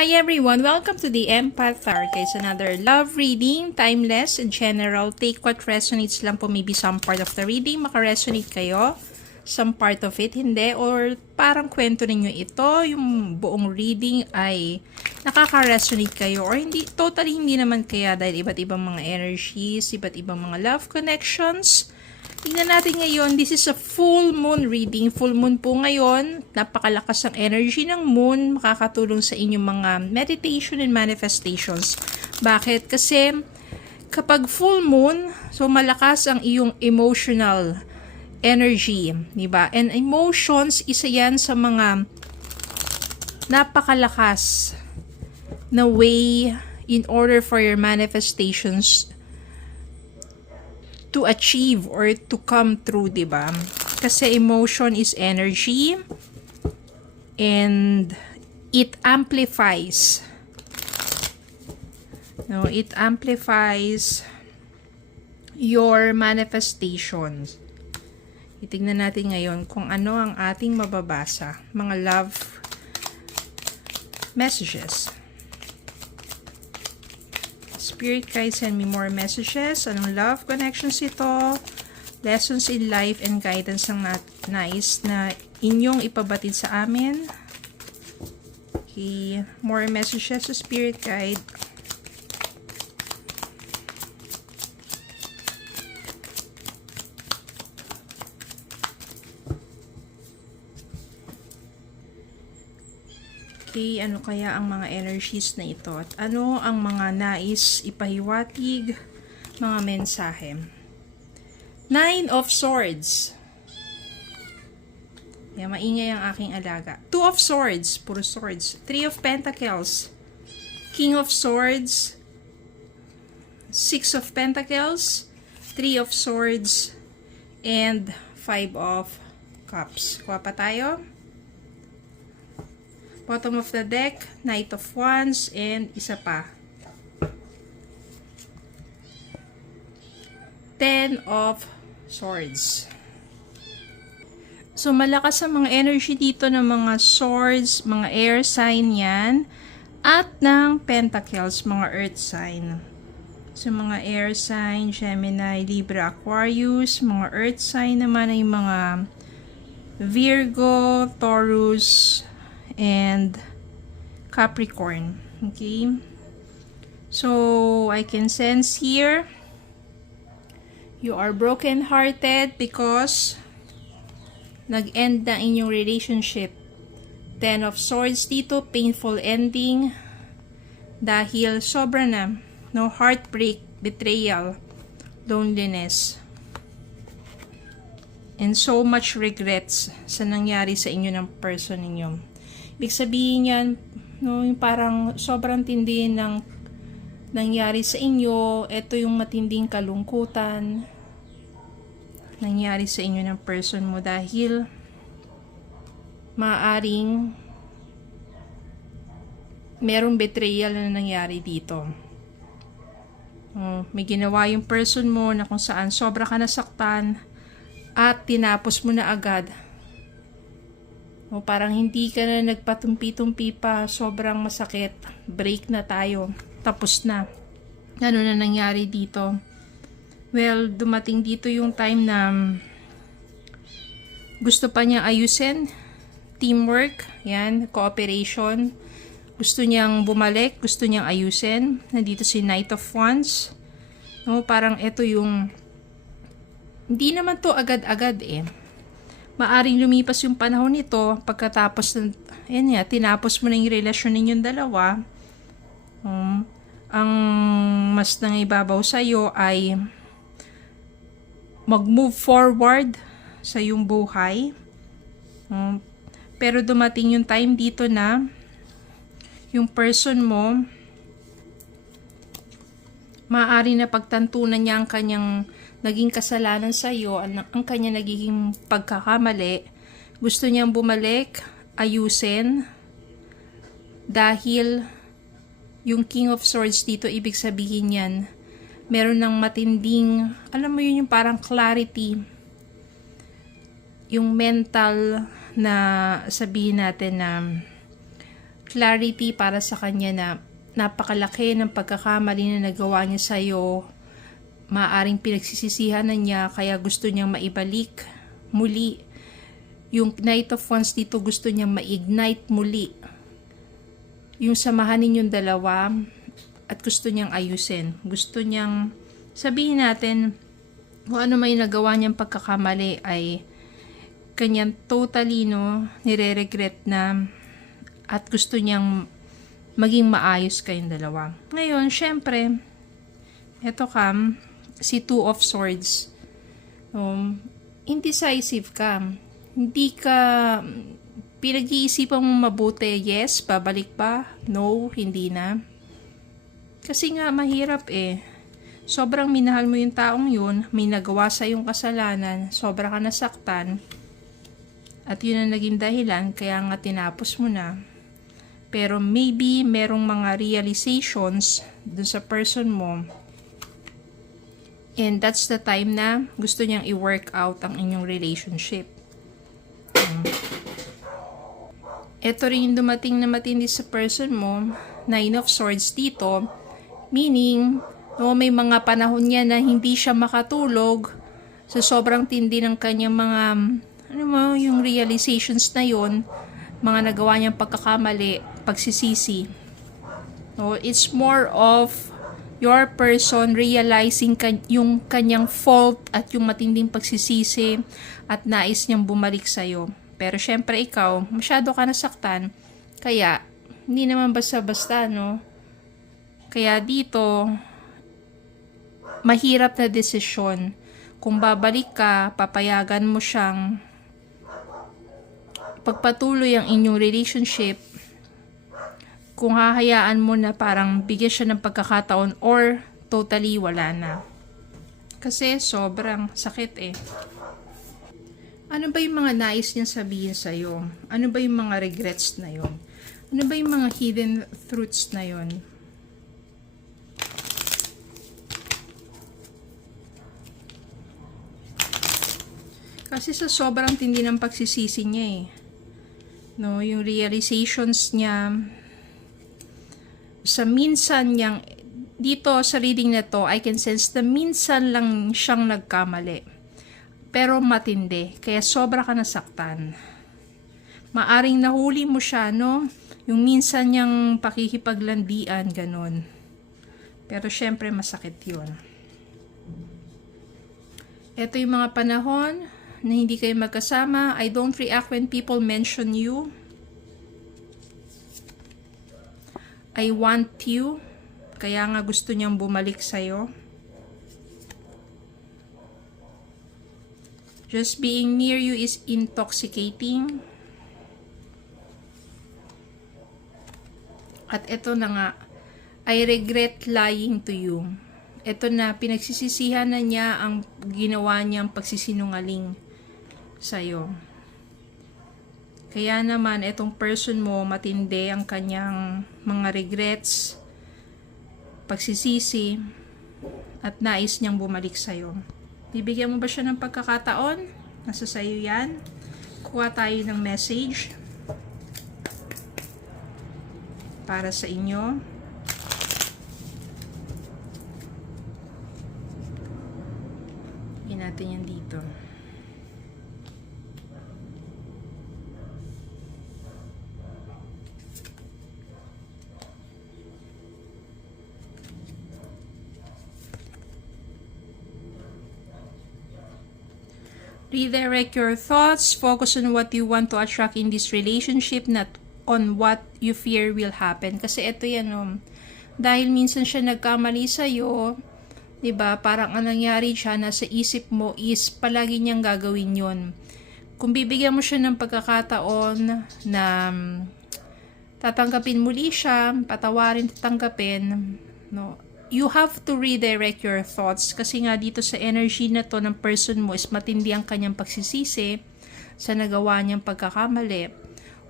Hi everyone! Welcome to the Empath Archives. Another love reading, timeless, general. Take what resonates lang po. Maybe some part of the reading, makaresonate kayo. Some part of it, hindi. Or parang kwento ninyo ito, yung buong reading ay nakaka-resonate kayo. Or hindi, totally hindi naman kaya dahil iba't ibang mga energies, iba't ibang mga love connections. Tingnan natin ngayon, this is a full moon reading. Full moon po ngayon, napakalakas ang energy ng moon, makakatulong sa inyong mga meditation and manifestations. Bakit? Kasi kapag full moon, so malakas ang iyong emotional energy, di ba? And emotions, isa yan sa mga napakalakas na way in order for your manifestations to achieve or to come through, 'di ba? Kasi emotion is energy and it amplifies. No, it amplifies your manifestations. Itignan natin ngayon kung ano ang ating mababasa, mga love messages. Spirit guide, send me more messages. Anong love connections ito? Lessons in life and guidance ang nais na inyong ipabatid sa amin. Okay. More messages sa Spirit guide. Okay, ano kaya ang mga energies na ito? At ano ang mga nais ipahiwatig, mga mensahe? Nine of Swords. Yan, maingay ang aking alaga. Two of Swords, puro swords. Three of Pentacles. King of Swords. Six of Pentacles. Three of Swords. And Five of Cups. Kuha pa tayo. Bottom of the deck, Knight of Wands, and isa pa. Ten of Swords. So, malakas ang mga energy dito ng mga swords, mga air sign yan, at ng pentacles, mga earth sign. So, mga air sign, Gemini, Libra, Aquarius, mga earth sign naman ay mga Virgo, Taurus, and Capricorn. Okay? So, I can sense here you are broken-hearted because nag-end na inyong relationship. Ten of Swords dito, painful ending dahil sobra na. No heartbreak, betrayal, loneliness, and so much regrets sa nangyari sa inyo ng person ninyo. Ibig sabihin yan, no, yung parang sobrang tindi ng nangyari sa inyo, ito yung matinding kalungkutan nangyari sa inyo ng person mo dahil maaring merong betrayal na nangyari dito. Oh, may ginawa yung person mo na kung saan sobra ka nasaktan at tinapos mo na agad o parang hindi ka na nagpatumpi-tumpi pa, sobrang masakit, break na tayo, tapos na. Ano na nangyari dito? Well, dumating dito yung time na gusto pa niya ayusin, teamwork, yan, cooperation. Gusto niyang bumalik, gusto niyang ayusin. Nandito si Knight of Wands. No, parang ito yung hindi naman to agad-agad eh maaring lumipas yung panahon nito pagkatapos ng, yan nga, tinapos mo na yung relasyon ninyong dalawa, um, ang mas nangibabaw sa'yo ay mag-move forward sa yung buhay. Um, pero dumating yung time dito na yung person mo maaari na pagtantunan niya ang kanyang naging kasalanan sa iyo, ang, ang kanya nagiging pagkakamali, gusto niyang bumalik, ayusin, dahil yung King of Swords dito, ibig sabihin yan, meron ng matinding, alam mo yun yung parang clarity, yung mental na sabihin natin na clarity para sa kanya na napakalaki ng pagkakamali na nagawa niya sa'yo. Maaring pinagsisisihan na niya kaya gusto niyang maibalik muli. Yung Knight of Wands dito gusto niyang ma-ignite muli. Yung samahan ninyong dalawa at gusto niyang ayusin. Gusto niyang sabihin natin kung ano may nagawa niyang pagkakamali ay kanyang totally no, nire-regret na at gusto niyang maging maayos kayong dalawa. Ngayon, syempre, eto ka, si Two of Swords. Um, indecisive ka. Hindi ka pinag-iisipan mo mabuti. Yes, babalik pa. No, hindi na. Kasi nga, mahirap eh. Sobrang minahal mo yung taong yun, may nagawa sa yung kasalanan, sobra ka nasaktan, at yun ang naging dahilan, kaya nga tinapos mo na. Pero maybe merong mga realizations dun sa person mo. And that's the time na gusto niyang i-work out ang inyong relationship. Ito rin yung dumating na matindi sa person mo, Nine of Swords dito, meaning, no, may mga panahon niya na hindi siya makatulog sa sobrang tindi ng kanyang mga, ano mo, yung realizations na yon mga nagawa niyang pagkakamali, pagsisisi. No, it's more of your person realizing kan- yung kanyang fault at yung matinding pagsisisi at nais niyang bumalik sa'yo. Pero syempre ikaw, masyado ka nasaktan, kaya hindi naman basta-basta, no? Kaya dito, mahirap na desisyon. Kung babalik ka, papayagan mo siyang pagpatuloy ang inyong relationship kung hahayaan mo na parang bigyan siya ng pagkakataon or totally wala na. Kasi sobrang sakit eh. Ano ba yung mga nais niyang sabihin sa'yo? Ano ba yung mga regrets na yon? Ano ba yung mga hidden truths na yon? Kasi sa sobrang tindi ng pagsisisi niya eh. No, yung realizations niya sa minsan niyang dito sa reading na to, I can sense na minsan lang siyang nagkamali. Pero matindi, kaya sobra ka nasaktan. Maaring nahuli mo siya, no? Yung minsan niyang pakikipaglandian, ganun. Pero syempre masakit yun. Ito yung mga panahon na hindi kayo magkasama. I don't react when people mention you. I want you. Kaya nga gusto niyang bumalik sa'yo. Just being near you is intoxicating. At ito na nga, I regret lying to you. Ito na, pinagsisisihan na niya ang ginawa niyang pagsisinungaling sa'yo. Kaya naman, itong person mo, matindi ang kanyang mga regrets, pagsisisi, at nais niyang bumalik sa'yo. Bibigyan mo ba siya ng pagkakataon? Nasa sa'yo yan. Kuha tayo ng message para sa inyo. Lagyan natin yan dito. Redirect your thoughts. Focus on what you want to attract in this relationship, not on what you fear will happen. Kasi ito yan, um, dahil minsan siya nagkamali sa'yo, ba parang ang nangyari siya, nasa isip mo is palagi niyang gagawin yon. Kung bibigyan mo siya ng pagkakataon na um, tatanggapin muli siya, patawarin, tatanggapin, no, you have to redirect your thoughts kasi nga dito sa energy na to ng person mo is matindi ang kanyang pagsisisi sa nagawa niyang pagkakamali.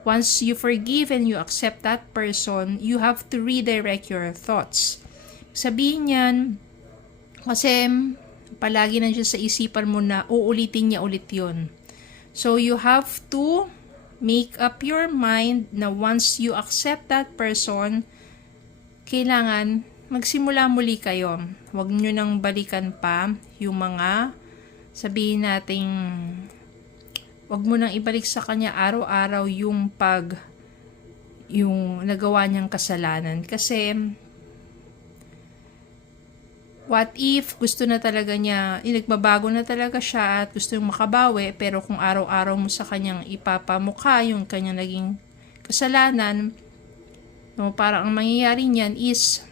Once you forgive and you accept that person, you have to redirect your thoughts. Sabihin niyan, kasi palagi nandiyan sa isipan mo na uulitin niya ulit yon. So you have to make up your mind na once you accept that person, kailangan magsimula muli kayo. Huwag nyo nang balikan pa yung mga sabihin nating wag mo nang ibalik sa kanya araw-araw yung pag yung nagawa niyang kasalanan kasi what if gusto na talaga niya, eh, nagbabago na talaga siya at gusto yung makabawi, pero kung araw-araw mo sa kanyang ipapamukha yung kanyang naging kasalanan, no, parang ang mangyayari niyan is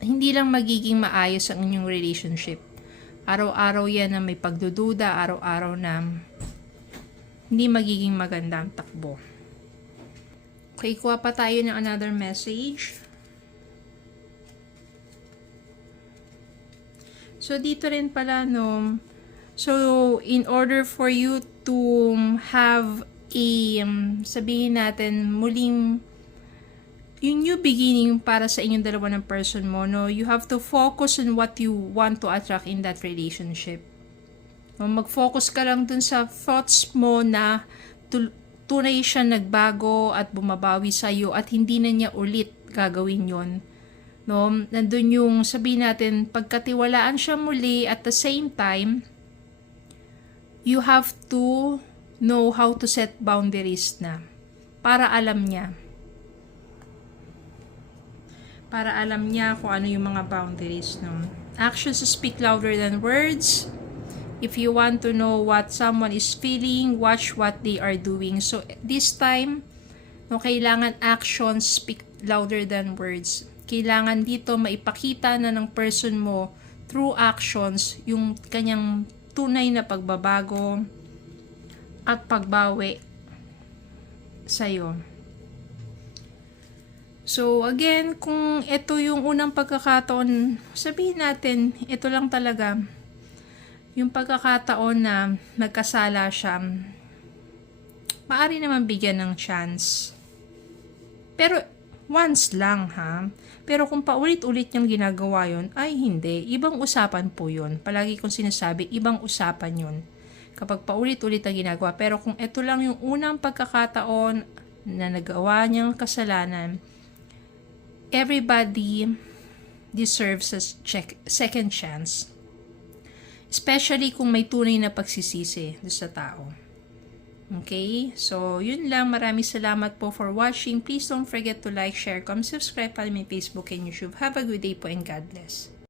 hindi lang magiging maayos ang inyong relationship. Araw-araw yan na may pagdududa, araw-araw na hindi magiging maganda ang takbo. Okay, kuha pa tayo ng another message. So, dito rin pala, no, so, in order for you to have a, um, sabihin natin, muling, yung new beginning para sa inyong dalawa ng person mo, no, you have to focus on what you want to attract in that relationship. No, mag-focus ka lang dun sa thoughts mo na tunay siya nagbago at bumabawi sa iyo at hindi na niya ulit gagawin yon no nandun yung sabihin natin pagkatiwalaan siya muli at the same time you have to know how to set boundaries na para alam niya para alam niya kung ano yung mga boundaries no? Actions speak louder than words. If you want to know what someone is feeling watch what they are doing. So this time no kailangan actions speak louder than words. Kailangan dito maipakita na ng person mo through actions yung kanyang tunay na pagbabago at pagbawi sa'yo. So, again, kung ito yung unang pagkakataon, sabihin natin, ito lang talaga, yung pagkakataon na nagkasala siya, maari naman bigyan ng chance. Pero, once lang ha. Pero kung paulit-ulit niyang ginagawa yon ay hindi. Ibang usapan po yon Palagi kong sinasabi, ibang usapan yon Kapag paulit-ulit ang ginagawa. Pero kung ito lang yung unang pagkakataon na nagawa niyang kasalanan, everybody deserves a check, second chance. Especially kung may tunay na pagsisisi sa tao. Okay? So, yun lang. Maraming salamat po for watching. Please don't forget to like, share, comment, subscribe para may Facebook and YouTube. Have a good day po and God bless.